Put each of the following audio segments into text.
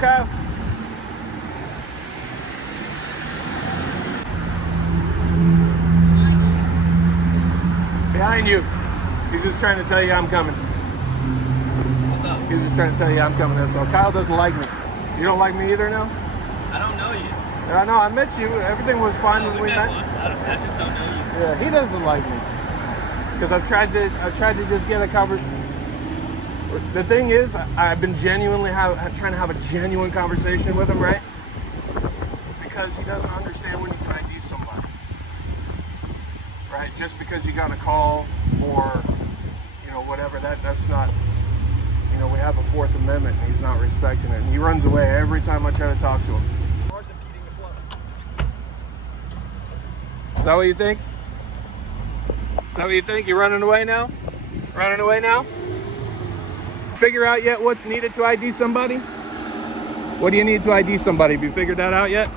Kyle? Behind you. He's just trying to tell you I'm coming. What's up? He's just trying to tell you I'm coming. That's all. Kyle doesn't like me. You don't like me either now? I don't know you. I know, I met you. Everything was fine when we met. Once. I just don't know you. Yeah, he doesn't like me. Because I've tried to just get a cover. The thing is, I've been genuinely trying to have a genuine conversation with him, right? Because he doesn't understand when you can ID somebody. Right? Just because you got a call or, you know, whatever, that's not, you know, we have a Fourth Amendment and he's not respecting it. And he runs away every time I try to talk to him. Is that what you think? Is that what you think? You're running away now? Running away now? Figure out yet what's needed to ID somebody? What do you need to ID somebody? Have you figured that out yet?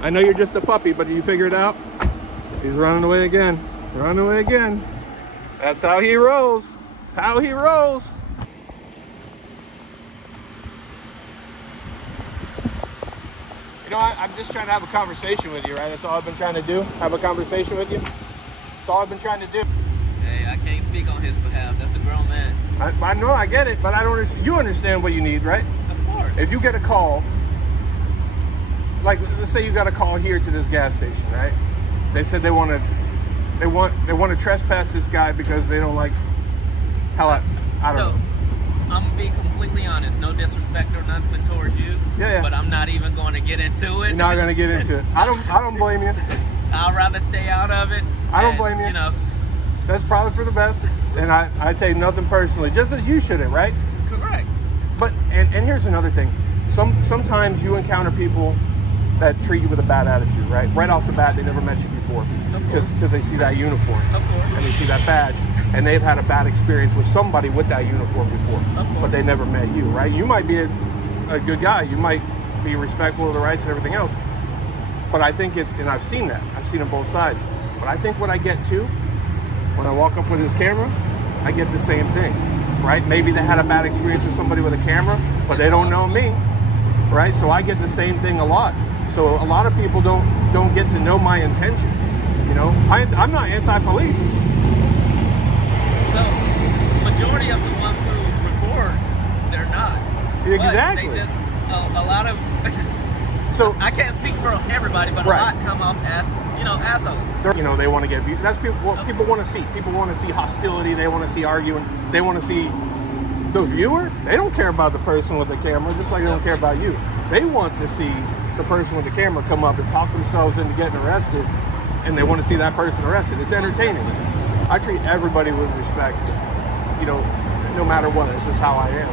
I know you're just a puppy, but have you figured it out? He's running away again. Running away again. That's how he rolls. That's how he rolls. You know, I'm just trying to have a conversation with you, right? That's all I've been trying to do. Have a conversation with you. That's all I've been trying to do. Hey, I can't speak on his behalf. That's a grown man. I know, I get it, but I don't understand. You understand what you need, right? Of course. If you get a call, like let's say you got a call here to this gas station, right? They said they want to trespass this guy because they don't like how I don't know. I'm gonna be completely honest. No disrespect or nothing towards you. Yeah. But I'm not even going to get into it. You're not gonna get into it. I don't blame you. I'll rather stay out of it. I don't blame you. You know. That's probably for the best. And I take nothing personally. Just as you shouldn't, right? Correct. But and here's another thing. Sometimes you encounter people that treat you with a bad attitude, right? Right off the bat, they never met you before because they see that uniform. Of course. And they see that badge. And they've had a bad experience with somebody with that uniform before. But they never met you, right? You might be a good guy. You might be respectful of the rights and everything else. But I think and I've seen that. I've seen it both sides. But I think what I get too, when I walk up with his camera, I get the same thing, right? Maybe they had a bad experience with somebody with a camera, but they don't know me, right? So I get the same thing a lot. So a lot of people don't get to know my intentions, you know? I'm not anti-police. So, majority of the ones who report, they're not. Exactly. But they just, a lot of, so I can't speak for everybody, but right. a lot come off as, you know, assholes. You know, they want to get views. That's what people want to see. People want to see hostility. They want to see arguing. They want to see the viewer. They don't care about the person with the camera, just like they don't care about you. They want to see the person with the camera come up and talk themselves into getting arrested, and they want to see that person arrested. It's entertaining. I treat everybody with respect, you know, no matter what. It's just how I am.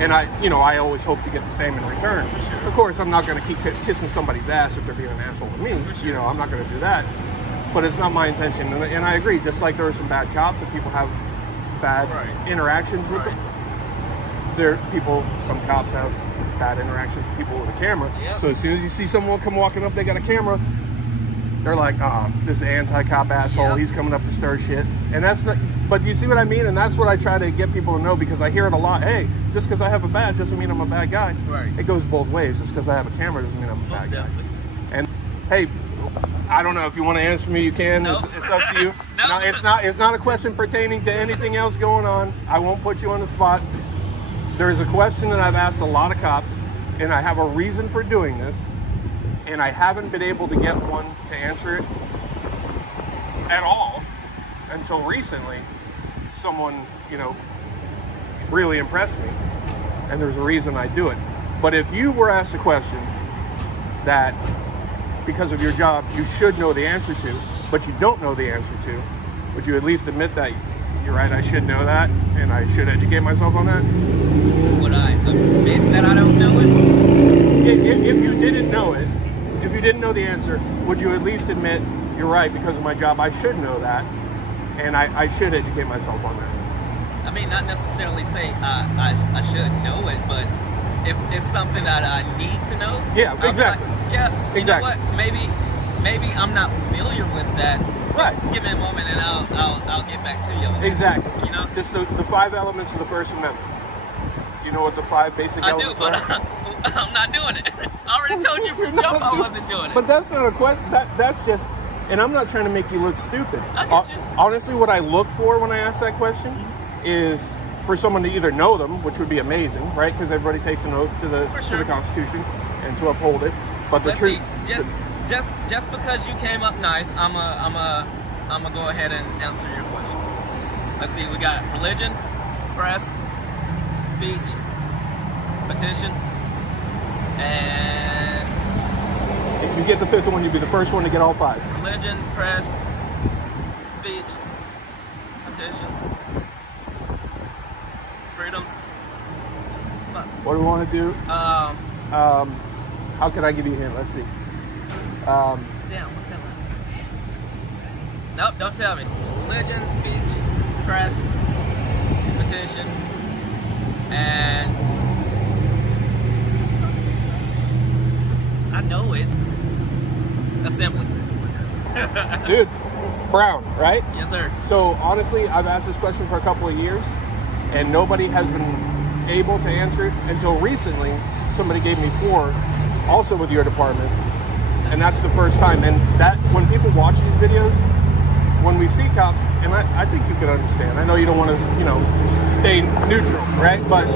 And I always hope to get the same in return. Sure. Of course, I'm not going to keep kissing somebody's ass if they're being an asshole to me. Sure. You know, I'm not going to do that. But it's not my intention. And I agree, just like there are some bad cops and people have bad interactions with them. Some cops have bad interactions with people with a camera. Yep. So as soon as you see someone come walking up, they got a camera, they're like, this is an anti-cop asshole. Yep. He's coming up to stir shit. And that's not, but you see what I mean? And that's what I try to get people to know, because I hear it a lot. Hey, just because I have a badge doesn't mean I'm a bad guy. Right. It goes both ways. Just because I have a camera doesn't mean I'm a bad guy. And hey, I don't know if you want to answer me, you can. Nope. It's up to you. No, it's not a question pertaining to anything else going on. I won't put you on the spot. There's a question that I've asked a lot of cops, and I have a reason for doing this, and I haven't been able to get one to answer it at all until recently. Someone, you know, really impressed me, and there's a reason I do it. But if you were asked a question that, because of your job, you should know the answer to, but you don't know the answer to, would you at least admit that you're right, I should know that, and I should educate myself on that? Would I admit that I don't know it? If you didn't know it, if you didn't know the answer, would you at least admit, you're right, because of my job, I should know that, and I should educate myself on that? I mean, not necessarily say I should know it, but if it's something that I need to know. Yeah, exactly. Like, yeah, exactly. You know what? Maybe I'm not familiar with that. Right. Give me a moment and I'll get back to you. Exactly. You know? Just the 5 elements of the First Amendment. Do you know what the 5 basic elements are? I do, but I'm not doing it. I already told you from jump I wasn't doing it. But that's not a question. That's just, and I'm not trying to make you look stupid. I get you. Honestly, what I look for when I ask that question is for someone to either know them, which would be amazing, right? Because everybody takes an oath to the Constitution and to uphold it. But the truth, just because you came up nice, I'm gonna go ahead and answer your question. Let's see, we got religion, press, speech, petition, and if you get the fifth one, you'd be the first one to get all five. Religion, press, speech, petition, freedom. What do we want to do? How can I give you a hint? Let's see. Damn, what's that last one? Nope, don't tell me. Religion, speech, press, petition, and I know it. Assembly. Dude, Brown, right? Yes, sir. So honestly, I've asked this question for a couple of years, and nobody has been able to answer it until recently. Somebody gave me 4, also with your department, and that's the first time. And that when people watch these videos, when we see cops, and I think you can understand. I know you don't want to, you know, stay neutral, right? But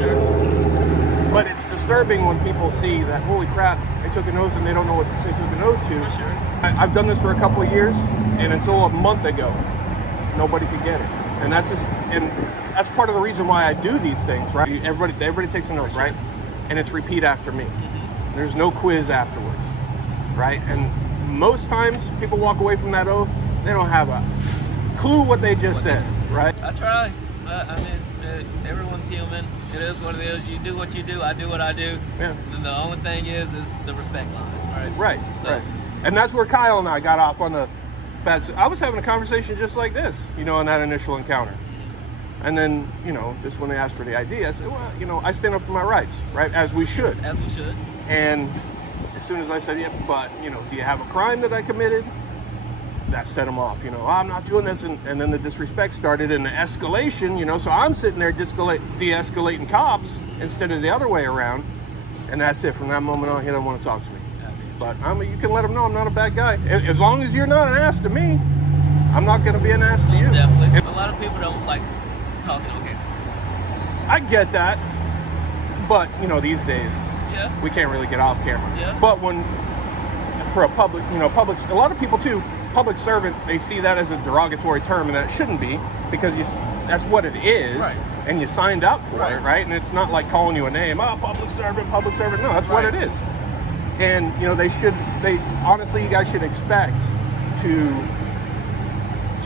but it's disturbing when people see that, holy crap, they took an oath and they don't know what they took an oath to. For sure. I've done this for a couple of years, and until a month ago, nobody could get it. And that's part of the reason why I do these things, right? Everybody takes an oath, right? And it's repeat after me. There's no quiz afterwards, right? And most times people walk away from that oath, they don't have a clue what they just said, right? I try. I mean, everyone's human. It is what it is. You do what you do. I do what I do. Yeah. And the only thing is the respect line, right? Right. So, right. And that's where Kyle and I got off on the bad. I was having a conversation just like this, you know, in that initial encounter. And then, you know, just when they asked for the ID, I said, well, you know, I stand up for my rights, right? As we should. As we should. And as soon as I said, yeah, but, you know, do you have a crime that I committed? That set them off, you know, I'm not doing this. And then the disrespect started and the escalation, you know, so I'm sitting there de-escalating cops instead of the other way around. And that's it. From that moment on, he doesn't want to talk to me. But you can let them know I'm not a bad guy. As long as you're not an ass to me, I'm not going to be an ass to you. Definitely. A lot of people don't like talking on camera. I get that. But, you know, these days, we can't really get off camera. Yeah. But for a public, you know, a lot of people too, public servant, they see that as a derogatory term, and that shouldn't be, because that's what it is, right. And you signed up for it, right? And it's not like calling you a name, public servant. No, that's what it is. And, you know, honestly, you guys should expect to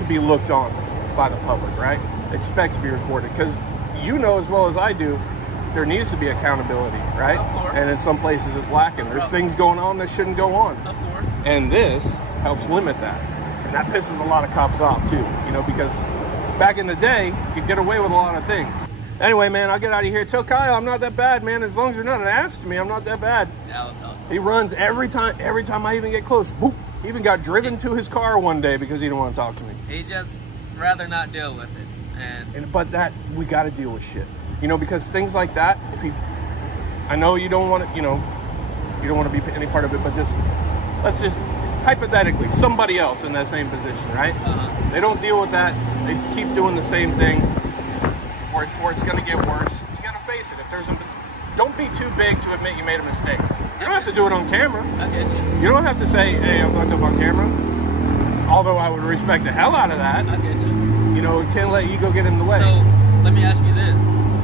be looked on by the public, right? Expect to be recorded, because you know as well as I do, there needs to be accountability, right? Of course. And in some places it's lacking. There's things going on that shouldn't go on. Of course. And this helps limit that. And that pisses a lot of cops off too, you know, because back in the day, you could get away with a lot of things. Anyway, man, I'll get out of here. Tell Kyle I'm not that bad, man. As long as you're not an ass to me, I'm not that bad. Yeah, I'll tell him. He runs every time I even get close. Whoop. He even got driven to his car one day because he didn't want to talk to me. He just rather not deal with it. But we got to deal with shit. You know, because things like that, I know you don't want to, you know, you don't want to be any part of it, but let's just, hypothetically, somebody else in that same position, right? They don't deal with that. They keep doing the same thing, or it's going to get worse. You got to face it. Don't be too big to admit you made a mistake. You don't have to do it on camera. I get you. You don't have to say, hey, I fucked up on camera. Although I would respect the hell out of that. I get you. You know, can't let ego get in the way. So, let me ask you this.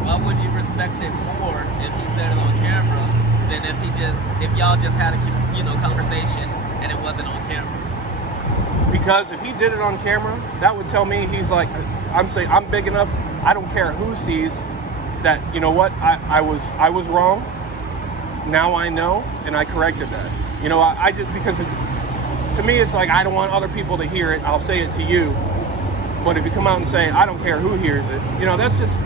Why would you respect it more if he said it on camera than if y'all just had a, you know, conversation and it wasn't on camera? Because if he did it on camera, that would tell me he's like, I'm big enough. I don't care who sees that. You know what? I was wrong. Now I know, and I corrected that. You know, I just, because to me it's like I don't want other people to hear it. I'll say it to you. But if you come out and say I don't care who hears it, you know, that's just,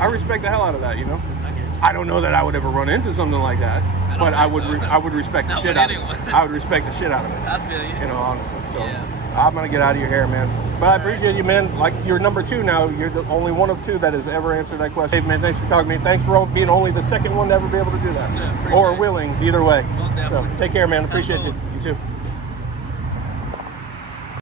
I respect the hell out of that. You know. I get you. I don't know that I would ever run into something like that, but I would respect the shit out of it. I would respect the shit out of it. I feel you. You know, honestly. So Yeah. I'm gonna get out of your hair, man. But I appreciate you, man. Like, you're number 2 now. You're the only one of 2 that has ever answered that question. Hey, man, thanks for talking to me. Thanks for being only the second one to ever be able to do that. Yeah, or appreciate it. willing, either way. Most So definitely. take care, man. Appreciate you. Absolutely. You too.